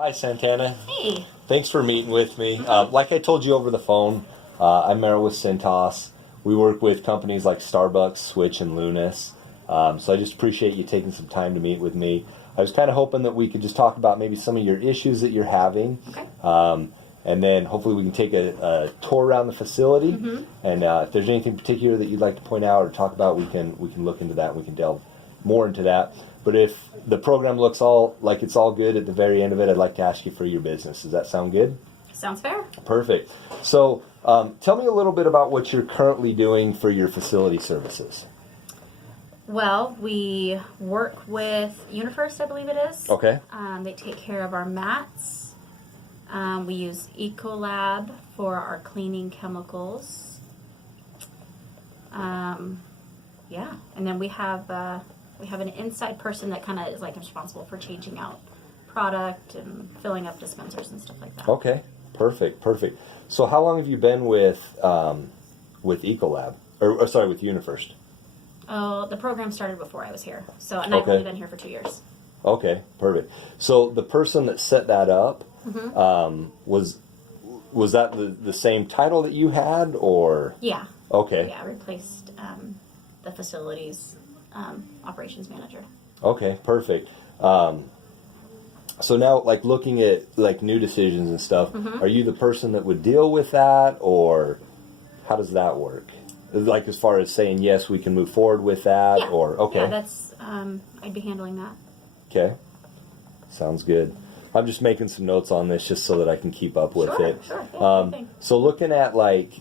Hi, Santana. Hey. Thanks for meeting with me. Like I told you over the phone, I'm Merrill with Cintas. We work with companies like Starbucks, Switch, and Lunas. So I just appreciate you taking some time to meet with me. I was kind of hoping that we could just talk about maybe some of your issues that you're having. Okay. And then hopefully we can take a tour around the facility. And if there's anything particular that you'd like to point out or talk about, we can look into that. We can delve more into that. But if the program looks like it's all good at the very end of it, I'd like to ask you for your business. Does that sound good? Sounds fair. Perfect. So tell me a little bit about what you're currently doing for your facility services. Well, we work with UniFirst, I believe it is. Okay. They take care of our mats. We use Ecolab for our cleaning chemicals. Yeah, and then we have an inside person that kind of is like responsible for changing out product and filling up dispensers and stuff like that. Okay. Perfect. So how long have you been with Ecolab? Or sorry, with UniFirst? Oh, the program started before I was here, and I've only been here for 2 years. Okay, perfect. So the person that set that up, was that the same title that you had, or? Yeah. Okay. Yeah, I replaced the facilities operations manager. Okay, perfect. So now, like, looking at like new decisions and stuff, are you the person that would deal with that, or how does that work? Like, as far as saying yes, we can move forward with that, Yeah. or okay? Yeah, that's I'd be handling that. Okay, sounds good. I'm just making some notes on this just so that I can keep up with it. Sure. Yeah, So looking at like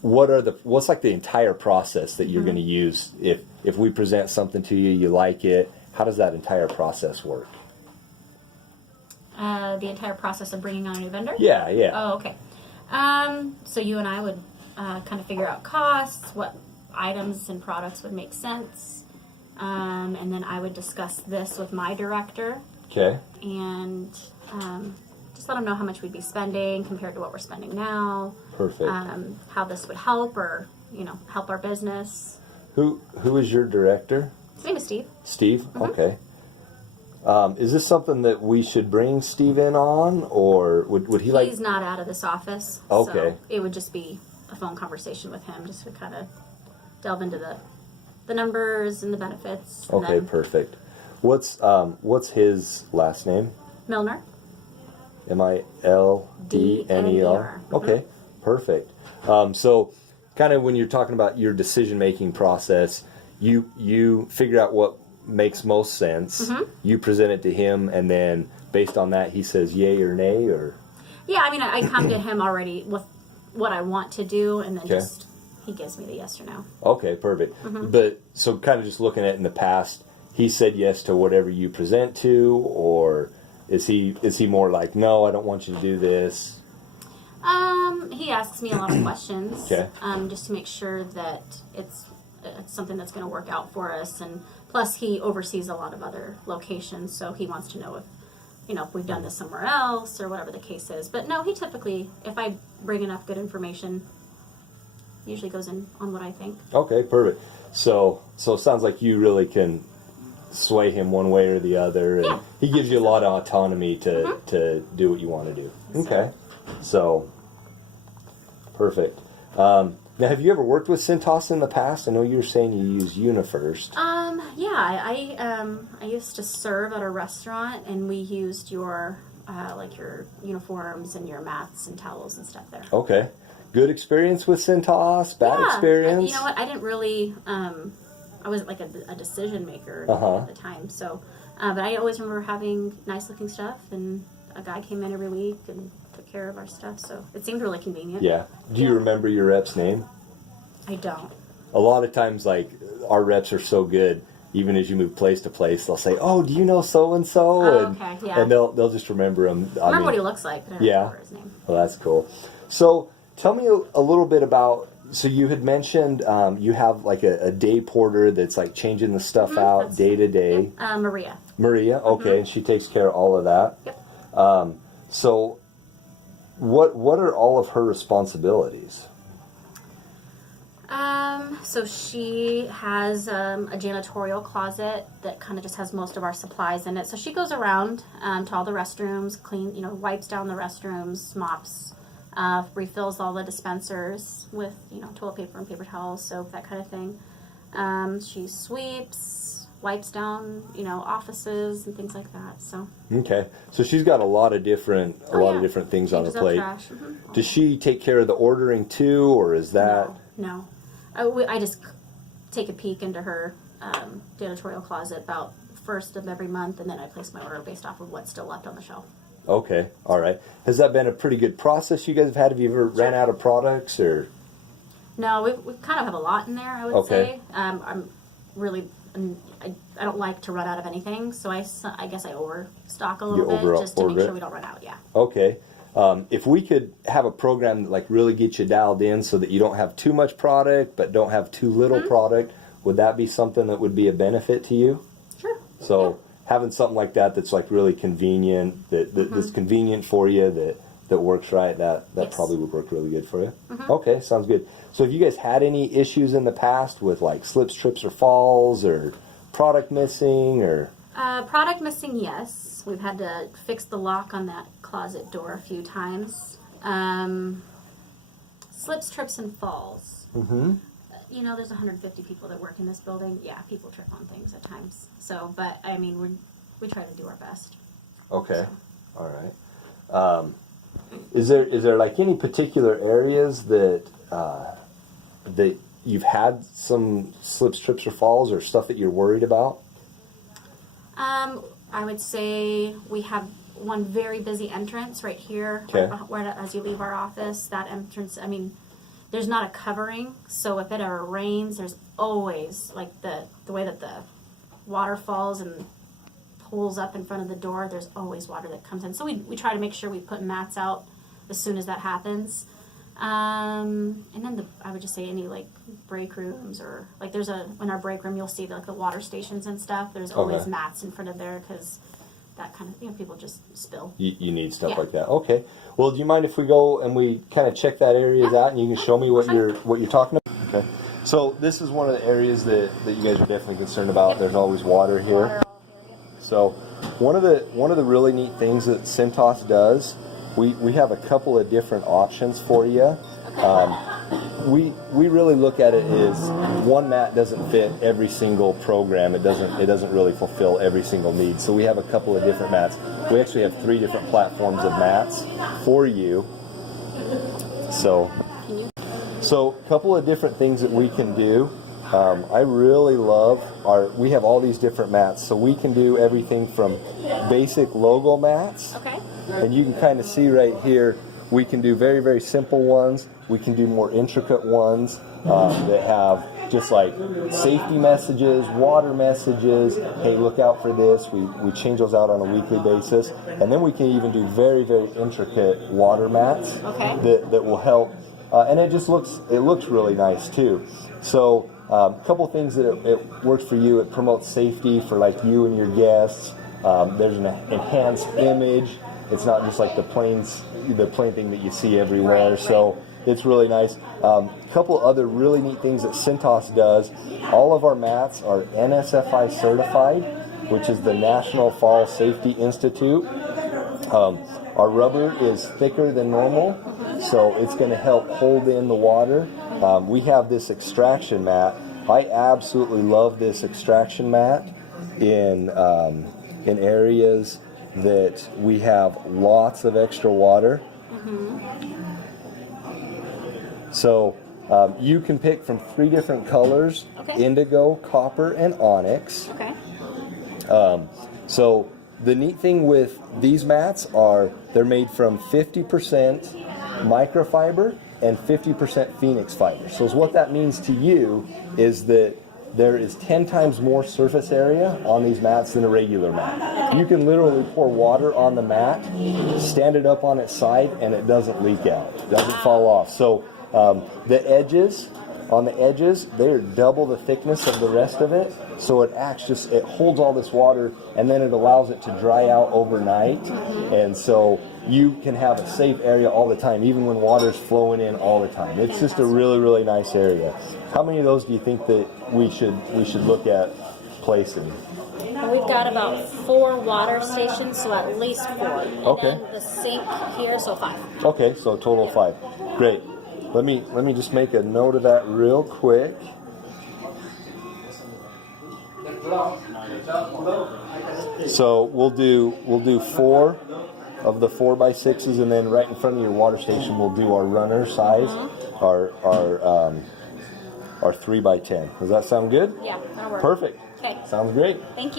what's like the entire process that you're going to use if we present something to you, you like it. How does that entire process work? The entire process of bringing on a new vendor? Yeah. Oh, okay. So you and I would kind of figure out costs, what items and products would make sense, and then I would discuss this with my director. Okay. And just let them know how much we'd be spending compared to what we're spending now. Perfect. How this would help, or help our business. Who is your director? His name is Steve. Steve. Okay. Is this something that we should bring Steve in on, or would he like? He's not out of this office. Okay. So it would just be a phone conversation with him, just to kind of delve into the numbers and the benefits. And Okay, perfect. What's his last name? Milner. Mildner. Okay, perfect. So kind of when you're talking about your decision-making process, you figure out what makes most sense. You present it to him, and then based on that, he says yay or nay, or? Yeah, I mean, I come to him already with what I want to do, and then just he gives me the yes or no. Okay, perfect. But so kind of just looking at in the past, he said yes to whatever you present to, or is he more like, no, I don't want you to do this? He asks me a lot of questions. Okay. Just to make sure that it's something that's going to work out for us, and plus he oversees a lot of other locations, so he wants to know if we've done this somewhere else or whatever the case is. But no, he typically, if I bring enough good information, usually goes in on what I think. Okay, perfect. So it sounds like you really can sway him one way or the other, and he gives you a lot of autonomy to do what you want to do. Okay, so perfect. Now, have you ever worked with Cintas in the past? I know you were saying you use UniFirst. Yeah, I used to serve at a restaurant, and we used your your uniforms and your mats and towels and stuff there. Okay, good experience with Cintas. Bad experience. You know what? I didn't really. I wasn't like a decision maker at the time, so. But I always remember having nice looking stuff, and a guy came in every week and took care of our stuff, so it seemed really convenient. Yeah. Do you remember your rep's name? I don't. A lot of times, like, our reps are so good, even as you move place to place, they'll say, "Oh, do you know so and so?" Okay, yeah. And they'll just remember him. I remember what he looks like, but I don't remember his name. Well, that's cool. So, tell me a little bit about. So you had mentioned you have like a day porter that's like changing the stuff out day to day. Maria. Maria, okay, and she takes care of all of that. Yep. So, what are all of her responsibilities? So she has a janitorial closet that kind of just has most of our supplies in it. So she goes around to all the restrooms, wipes down the restrooms, mops, refills all the dispensers with, toilet paper and paper towels, soap, that kind of thing. She sweeps, wipes down, offices and things like that. So Okay, so she's got a lot of different things on her Changes out plate. trash. Mm-hmm. Does she take care of the ordering too, or is that? No. I just take a peek into her janitorial closet about first of every month, and then I place my order based off of what's still left on the shelf. Okay, all right. Has that been a pretty good process you guys have had? Have you ever ran out of products or? No, we kind of have a lot in there, I would say. I'm really, I don't like to run out of anything, so I guess I overstock a little bit just to make sure we don't run out, yeah. Okay. If we could have a program that like really gets you dialed in so that you don't have too much product but don't have too little product, would that be something that would be a benefit to you? Sure. So having something like that's like really convenient, that's convenient for you, that works right, that Yes. probably would work really good for you. Okay, sounds good. So have you guys had any issues in the past with like slips, trips, or falls, or product missing, or? Product missing, yes. We've had to fix the lock on that closet door a few times. Slips, trips, and falls. Mm-hmm. There's 150 people that work in this building. Yeah, people trip on things at times. So, but I mean, we try to do our best. Okay, So. all right. Is there like any particular areas that that you've had some slips, trips, or falls, or stuff that you're worried about? I would say we have one very busy entrance right here, Okay. as you leave our office. That entrance, I mean, there's not a covering, so if it ever rains, there's always, like, the way that the water falls and pulls up in front of the door, there's always water that comes in. So we try to make sure we put mats out as soon as that happens. And then I would just say any like break rooms, or like in our break room you'll see the water stations and stuff. There's always Okay. mats in front of there because that kind of people just spill. You need stuff Yeah. like that. Okay. Well, do you mind if we go and we kind of check that areas out, and you can show me what you're talking about? Okay. So this is one of the areas that you guys are definitely concerned about. There's always water here. Water all here. So one of the really neat things that Cintas does, we have a couple of different options for you. We really look at it as one mat doesn't fit every single program. It doesn't really fulfill every single need. So we have a couple of different mats. We actually have 3 different platforms of mats for you. So a couple of different things that we can do. I really love we have all these different mats. So we can do everything from basic logo mats. Okay. And you can kind of see right here, we can do very, very simple ones. We can do more intricate ones that have just like safety messages, water messages. Hey, look out for this. We change those out on a weekly basis. And then we can even do very, very intricate water mats that will help. And it looks really nice too. So a couple things that it works for you. It promotes safety for like you and your guests. There's an enhanced image. It's not just like the plain thing that you see everywhere. Right. So it's really nice. A couple other really neat things that Cintas does. All of our mats are NSFI certified, which is the National Fall Safety Institute. Our rubber is thicker than normal, so it's going to help hold in the water. We have this extraction mat. I absolutely love this extraction mat in areas that we have lots of extra water. So you can pick from 3 different colors: indigo, copper, and onyx. Okay. So the neat thing with these mats are they're made from 50% microfiber and 50% phoenix fiber. So what that means to you is that there is 10 times more surface area on these mats than a regular mat. You can literally pour water on the mat, stand it up on its side, and it doesn't leak out. It doesn't fall off. So the edges on the edges, they're double the thickness of the rest of it. So it it holds all this water, and then it allows it to dry out overnight. And so you can have a safe area all the time, even when water's flowing in all the time. It's just a really, really nice area. How many of those do you think that we should look at placing? We've got about 4 water stations, so at least 4. Okay. And then the sink here, so 5. Okay, so a total of 5. Great. Let me just make a note of that real quick. So we'll do 4 of the 4x6s, and then right in front of your water station we'll do our runner size, our 3x10. Does that sound good? Yeah, that'll work. Perfect. Okay. Sounds great. Thank you.